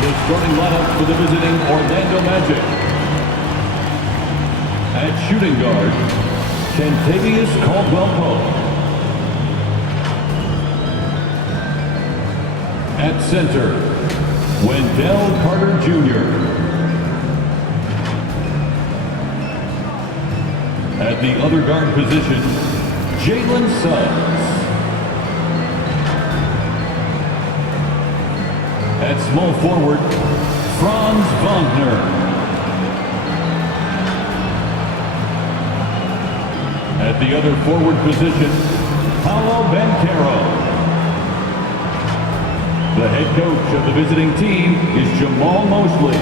The starting lineup for the visiting Orlando Magic. At shooting guard, Kentavious Caldwell-Pope. At center, Wendell Carter Jr. At the other guard position, Jalen Suggs. At small forward, Franz Wagner. At the other forward position, Paolo Banchero. The head coach of the visiting team is Jamal Mosley.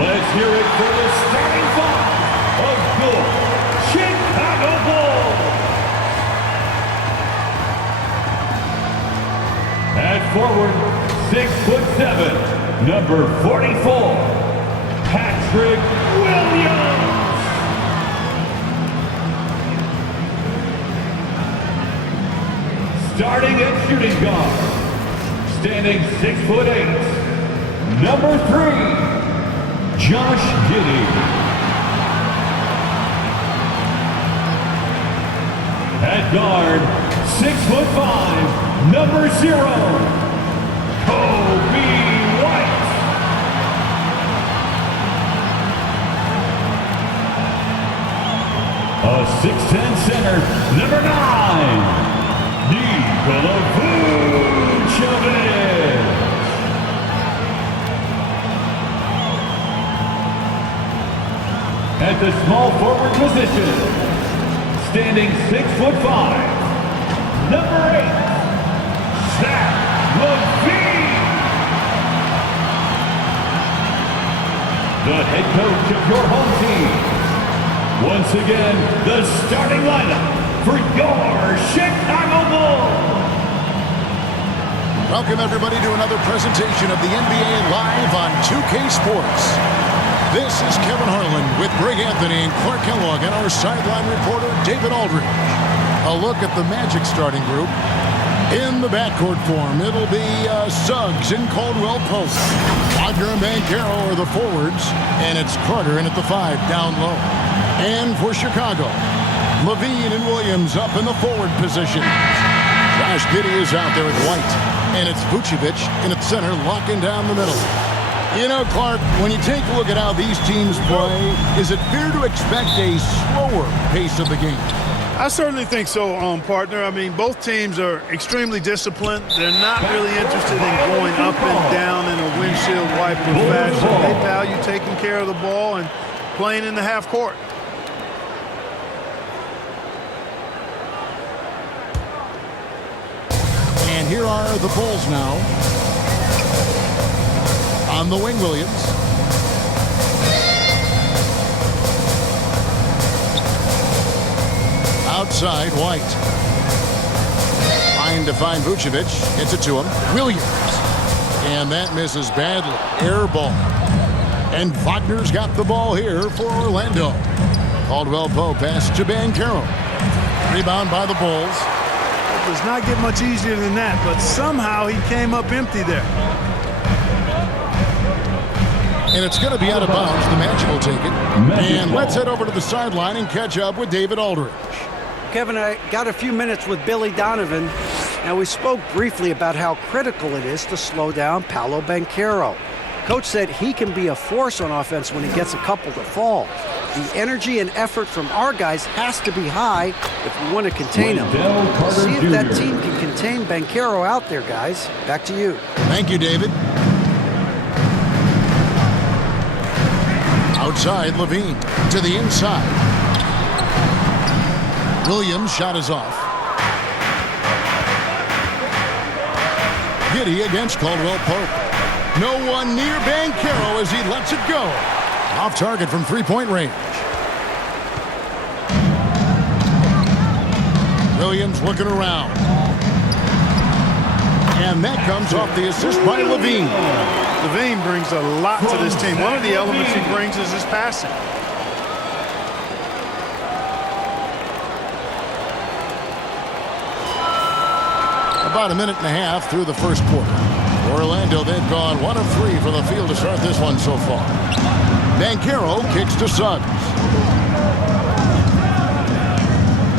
Let's hear it for the starting five of your Chicago Bulls. At forward, 6'7", number 44, Patrick Williams. Starting at shooting guard, standing 6'8", number 3, Josh Giddey. At guard, 6'5", number 0, Kobe White. A 6'10" center, number 9, Nikola Vucevic. At the small forward position, standing 6'5", number 8, Zach LaVine. The head coach of your home team. Once again, the starting lineup for your Chicago Bulls. Welcome everybody to another presentation of the NBA Live on 2K Sports. This is Kevin Harlan with Greg Anthony and Clark Kellogg and our sideline reporter David Aldridge. A look at the Magic starting group. In the backcourt form, it'll be Suggs and Caldwell-Pope. Wagner and Banchero are the forwards, and it's Carter in at the 5 down low. And for Chicago, LaVine and Williams up in the forward positions. Josh Giddey is out there with White, and it's Vucevic in its center, locking down the middle. You know, Clark, when you take a look at how these teams play, is it fair to expect a slower pace of the game? I certainly think so, partner. I mean, both teams are extremely disciplined. They're not really interested in going up and down in a windshield wiper fashion. They value taking care of the ball and playing in the half court. And here are the Bulls now. On the wing, Williams. Outside, White. Trying to find Vucevic. Gets it to him. Williams. And that misses badly. Air ball. And Wagner's got the ball here for Orlando. Caldwell-Pope pass to Banchero. Rebound by the Bulls. It does not get much easier than that, but somehow he came up empty there. And it's going to be out of bounds. The Magic will take it. And let's head over to the sideline and catch up with David Aldridge. Kevin, I got a few minutes with Billy Donovan. Now, we spoke briefly about how critical it is to slow down Paolo Banchero. Coach said he can be a force on offense when he gets a couple to fall. The energy and effort from our guys has to be high if we want to contain him. See if that team can contain Banchero out there, guys. Back to you. Thank you, David. Outside, LaVine to the inside. Williams' shot is off. Giddey against Caldwell-Pope. No one near Banchero as he lets it go. Off target from three-point range. Williams looking around. And that comes off the assist by LaVine. LaVine brings a lot to this team. One of the elements he brings is his passing. About a minute and a half through the first quarter. Orlando, they've gone 1 of 3 from the field to start this one so far. Banchero kicks to Suggs.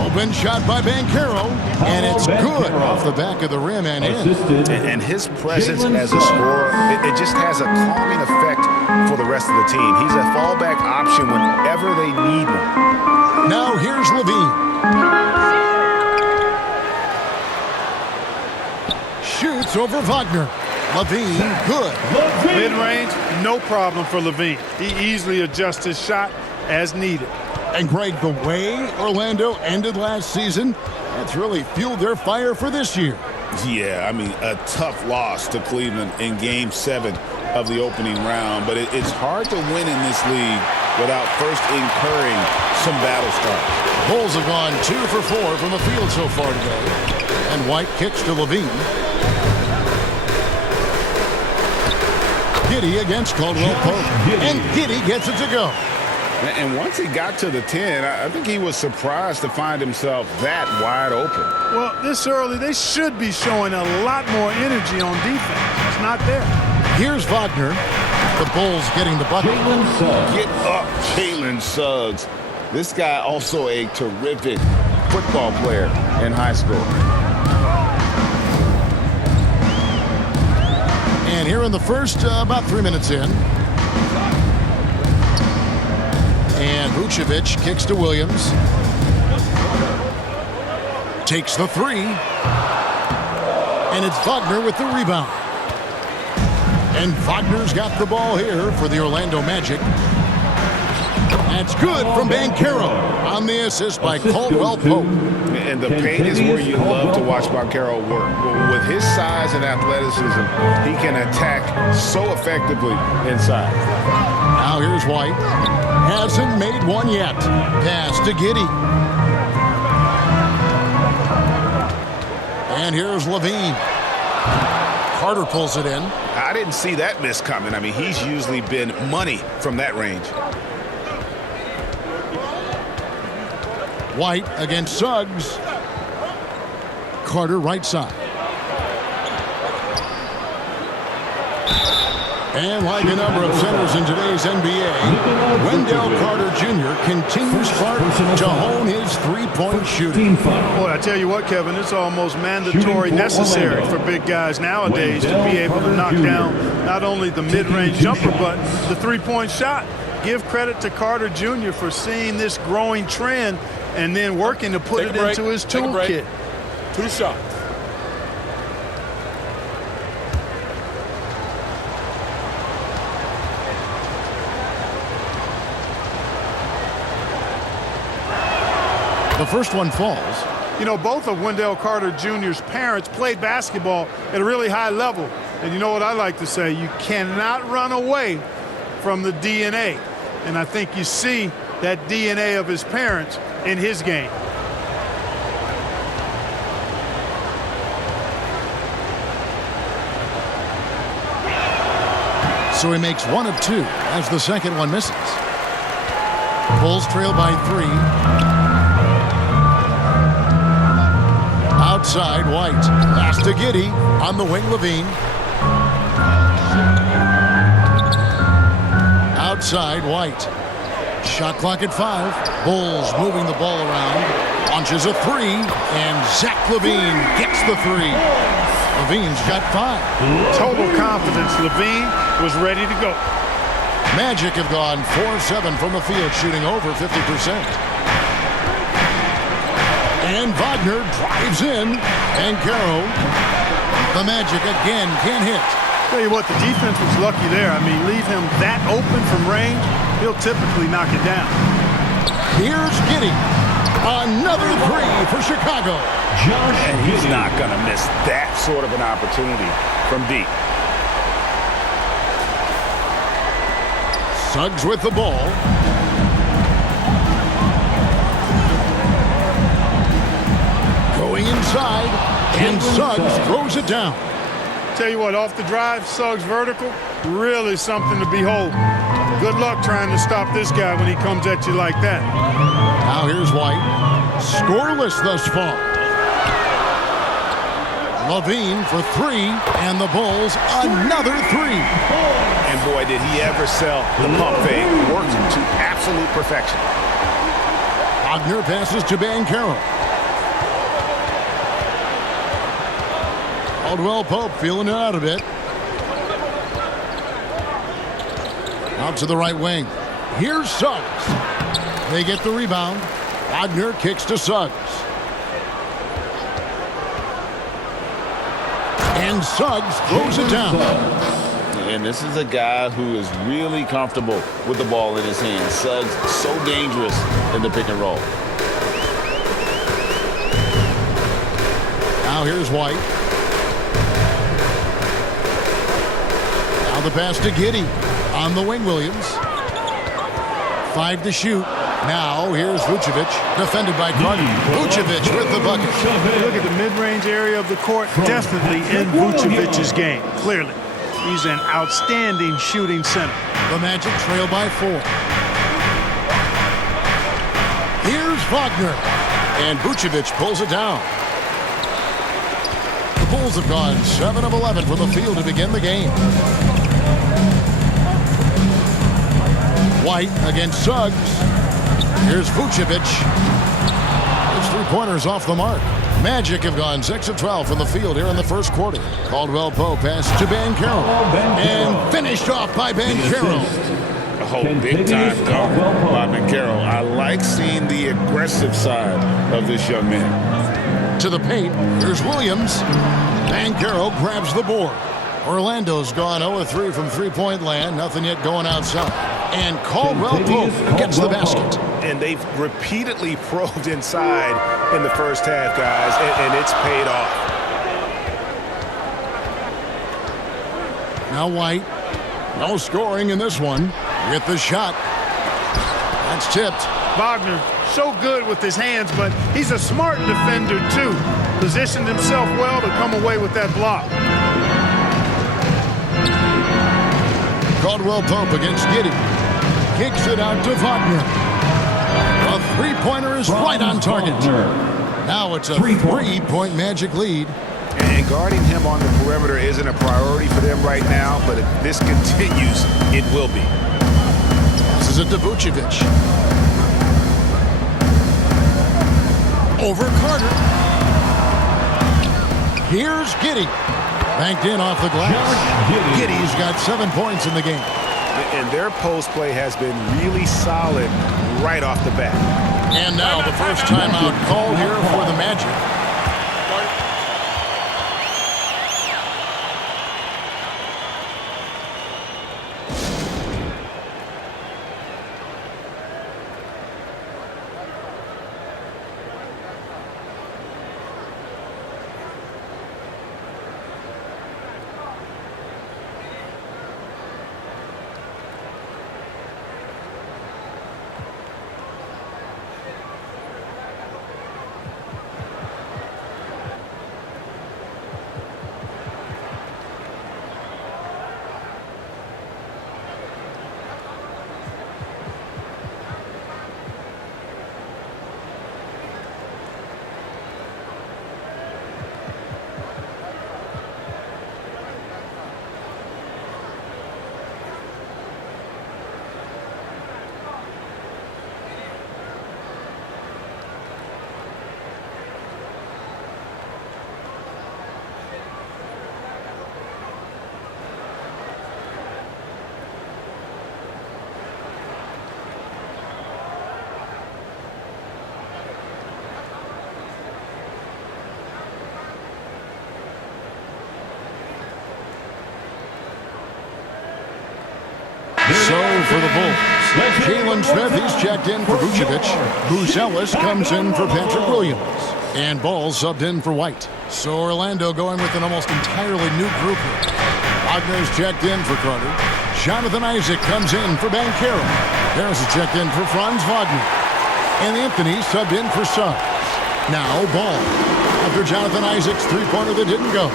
Open shot by Banchero, and it's good off the back of the rim and in. And his presence as a scorer, it just has a calming effect for the rest of the team. He's a fallback option whenever they need one. Now here's Levine. Shoots over Wagner. Levine, good. Mid-range, no problem for Levine. He easily adjusts his shot as needed. And Greg, the way Orlando ended last season, that's really fueled their fire for this year. Yeah, I mean, a tough loss to Cleveland in Game 7 of the opening round. But it's hard to win in this league without first incurring some battle scars. Bulls have gone 2 for 4 from the field so far today. And White kicks to Levine. Giddey against Caldwell Pope. And Giddey gets it to go. And once he got to the 10, I think he was surprised to find himself that wide open. Well, this early, they should be showing a lot more energy on defense. It's not there. Here's Wagner. The Bulls getting the bucket. Get up, Jalen Suggs. This guy also a terrific football player in high school. And here in the first, about 3 minutes in. And Vucevic kicks to Williams. Takes the 3. And it's Wagner with the rebound. And Wagner's got the ball here for the Orlando Magic. That's good from Banchero on the assist by Caldwell Pope. And the paint is where you love to watch Banchero work. With his size and athleticism, he can attack so effectively inside. Now here's White. Hasn't made one yet. Pass to Giddey. And here's Levine. Carter pulls it in. I didn't see that miss coming. I mean, he's usually been money from that range. White against Suggs. Carter right side. And like a number of centers in today's NBA, Wendell Carter Jr. continues to hone his three-point shooting. Boy, I tell you what, Kevin, it's almost mandatory necessary for big guys nowadays to be able to knock down not only the mid-range jumper, but the three-point shot. Give credit to Carter Jr. for seeing this growing trend and then working to put it into his toolkit. 2 shots. The first one falls. You know, both of Wendell Carter Jr.'s parents played basketball at a really high level. And you know what I like to say? You cannot run away from the DNA. And I think you see that DNA of his parents in his game. So he makes 1 of 2 as the second one misses. Bulls trail by 3. Outside, White. Pass to Giddey. On the wing, Levine. Outside, White. Shot clock at 5. Bulls moving the ball around. Launches a 3. And Zach LaVine gets the 3. Levine's got 5. Total confidence. LaVine was ready to go. Magic have gone 4-7 from the field, shooting over 50%. And Wagner drives in. Banchero. The Magic again can't hit. Tell you what, the defense was lucky there. I mean, leave him that open from range, he'll typically knock it down. Here's Giddey. Another 3 for Chicago. And he's not going to miss that sort of an opportunity from deep. Suggs with the ball. Going inside, and Suggs throws it down. Tell you what, off the drive, Suggs vertical, really something to behold. Good luck trying to stop this guy when he comes at you like that. Now here's White. Scoreless thus far. Levine for three, and the Bulls another three. And boy, did he ever sell the pump fake. Worked to absolute perfection. Wagner passes to Banchero. Caldwell Pope feeling it out a bit. Out to the right wing. Here's Suggs. They get the rebound. Wagner kicks to Suggs. And Suggs throws it down. And this is a guy who is really comfortable with the ball in his hands. Suggs so dangerous in the pick and roll. Now here's White. Now the pass to Giddey. On the wing, Williams. 5 to shoot. Now here's Vucevic, defended by Carter. Vucevic with the bucket. Look at the mid-range area of the court. Definitely in Vucevic's game, clearly. He's an outstanding shooting center. The Magic trail by 4. Here's Wagner. And Vucevic pulls it down. The Bulls have gone 7 of 11 from the field to begin the game. White against Suggs. Here's Vucevic. His three-pointers off the mark. Magic have gone 6 of 12 from the field here in the first quarter. Caldwell Pope pass to Banchero. And finished off by Banchero. Oh, big-time dunk by Banchero. I like seeing the aggressive side of this young man. To the paint. Here's Williams. Banchero grabs the board. Orlando's gone 0-3 from three-point land. Nothing yet going outside. And Caldwell Pope gets the basket. And they've repeatedly probed inside in the first half, guys, and it's paid off. Now White. No scoring in this one. With the shot. That's tipped. Wagner, so good with his hands, but he's a smart defender, too. Positioned himself well to come away with that block. Caldwell Pope against Giddey. Kicks it out to Wagner. A three-pointer is right on target. Now it's a three-point Magic lead. And guarding him on the perimeter isn't a priority for them right now, but if this continues, it will be. Passes it to Vucevic. Over Carter. Here's Giddey. Banked in off the glass. Giddey's got 7 points in the game. And their post play has been really solid right off the bat. And now the first timeout called here for the Magic. So for the Bulls, Jalen Smith, he's checked in for Vucevic. Buzelis comes in for Patrick Williams. And Ball subbed in for White. So Orlando going with an almost entirely new group here. Wagner's checked in for Carter. Jonathan Isaac comes in for Banchero. Harris is checked in for Franz Wagner. And Anthony subbed in for Suggs. Now Ball. After Jonathan Isaac's three-pointer that didn't go.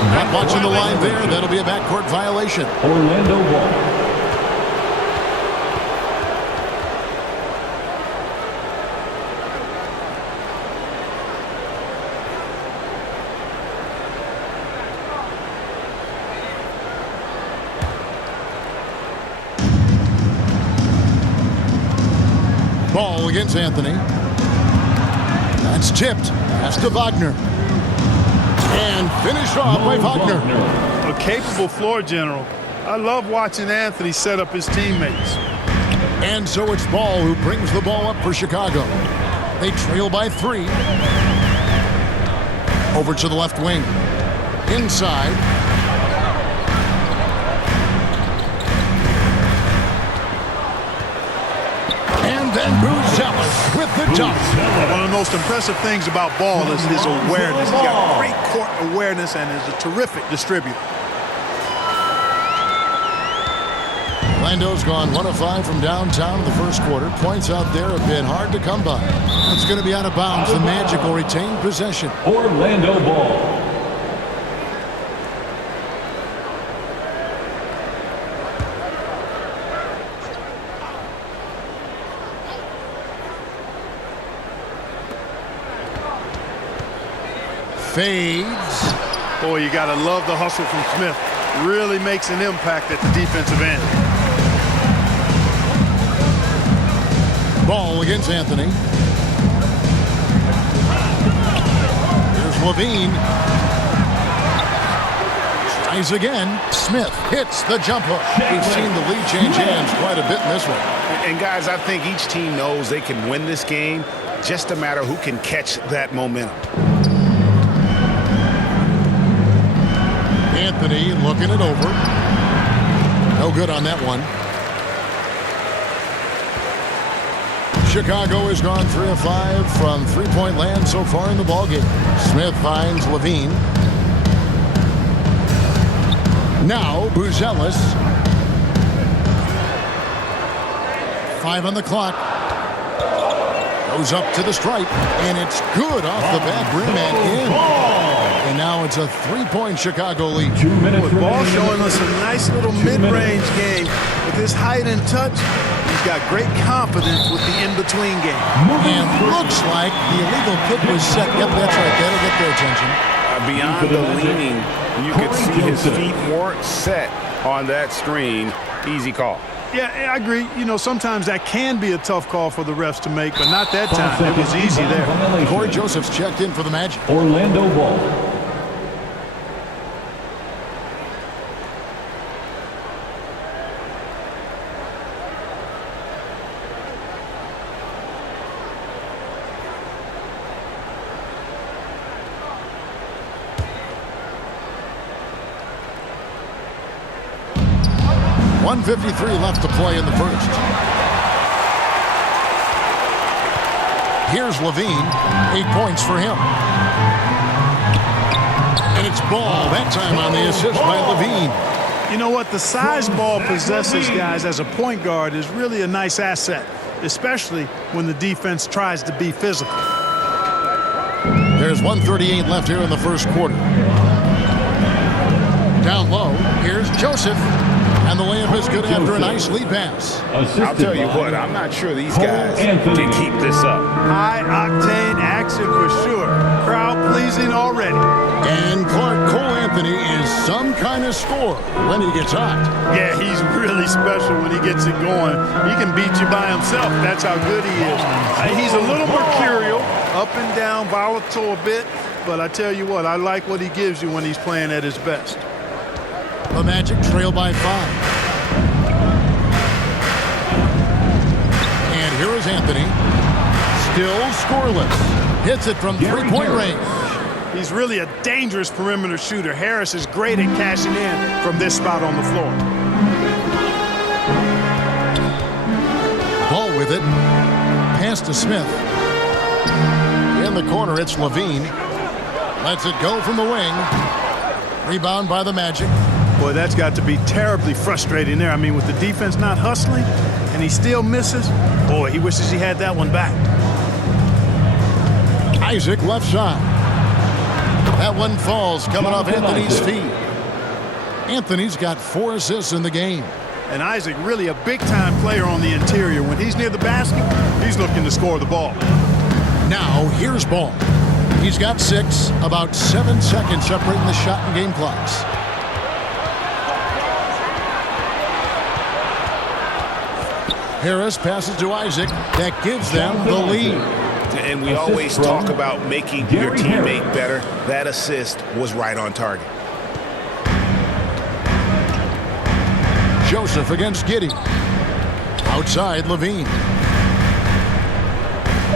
Not watching the line there. That'll be a backcourt violation. Orlando Ball. Ball against Anthony. That's tipped. Pass to Wagner. And finished off by Wagner. A capable floor general. I love watching Anthony set up his teammates. And so it's Ball who brings the ball up for Chicago. They trail by 3. Over to the left wing. Inside. And then Buzelis with the dunk. One of the most impressive things about Ball is his awareness. He's got great court awareness and is a terrific distributor. Orlando's gone 1 of 5 from downtown in the first quarter. Points out there have been hard to come by. It's going to be out of bounds. The Magic will retain possession. Orlando ball. Fades. Boy, you got to love the hustle from Smith. Really makes an impact at the defensive end. Ball against Anthony. Here's Levine. Tries again. Smith hits the jumper. We've seen the lead change hands quite a bit in this one. And guys, I think each team knows they can win this game. Just a matter who can catch that momentum. Anthony looking it over. No good on that one. Chicago has gone 3 of 5 from three-point land so far in the ballgame. Smith finds Levine. Now Buzelis. 5 on the clock. Goes up to the stripe, and it's good off the back rim and in. And now it's a 3-point Chicago lead. 2 minutes With Ball remaining. showing us a nice little mid-range game. With his height and touch, he's got great confidence with the in-between game. And looks like the illegal kick was set. Yep, that's right. That'll get their attention. Beyond the leaning, you could see his feet weren't set on that screen. Easy call. Yeah, I agree. You know, sometimes that can be a tough call for the refs to make, but not that time. It was easy there. Corey Joseph's checked in for the Magic. Orlando ball. .153 left to play in the first. Here's Levine. 8 points for him. And it's Ball. That time on the assist by Levine. You know what? The size Ball possesses, guys, as a point guard is really a nice asset, especially when the defense tries to be physical. There's 1:38 left here in the first quarter. Down low. Here's Joseph. And the layup is good after a nice lead pass. I'll tell you what, I'm not sure these guys can keep this up. High-octane action for sure. Crowd-pleasing already. And Clark Cole Anthony is some kind of scorer when he gets hot. Yeah, he's really special when he gets it going. He can beat you by himself. That's how good he is. He's a little mercurial, up and down, volatile a bit. But I tell you what, I like what he gives you when he's playing at his best. The Magic trail by 5. And here is Anthony. Still scoreless. Hits it from three-point range. He's really a dangerous perimeter shooter. Harris is great at cashing in from this spot on the floor. Ball with it. Pass to Smith. In the corner, it's Levine. Lets it go from the wing. Rebound by the Magic. Boy, that's got to be terribly frustrating there. I mean, with the defense not hustling and he still misses, boy, he wishes he had that one back. Isaac left side. That one falls coming off Anthony's feet. Anthony's got 4 assists in the game. And Isaac really a big-time player on the interior. When he's near the basket, he's looking to score the ball. Now, here's Ball. He's got 6, about 7 seconds separating the shot and game clocks. Harris passes to Isaac. That gives them the lead. And we always talk about making your teammate better. That assist was right on target. Joseph against Giddey. Outside, Levine.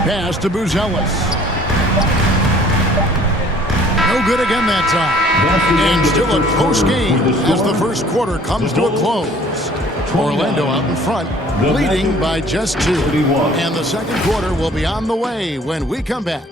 Pass to Buzelis. No good again that time. And still a close game as the first quarter comes to a close. Orlando out in front, leading by just 2. And the second quarter will be on the way when we come back.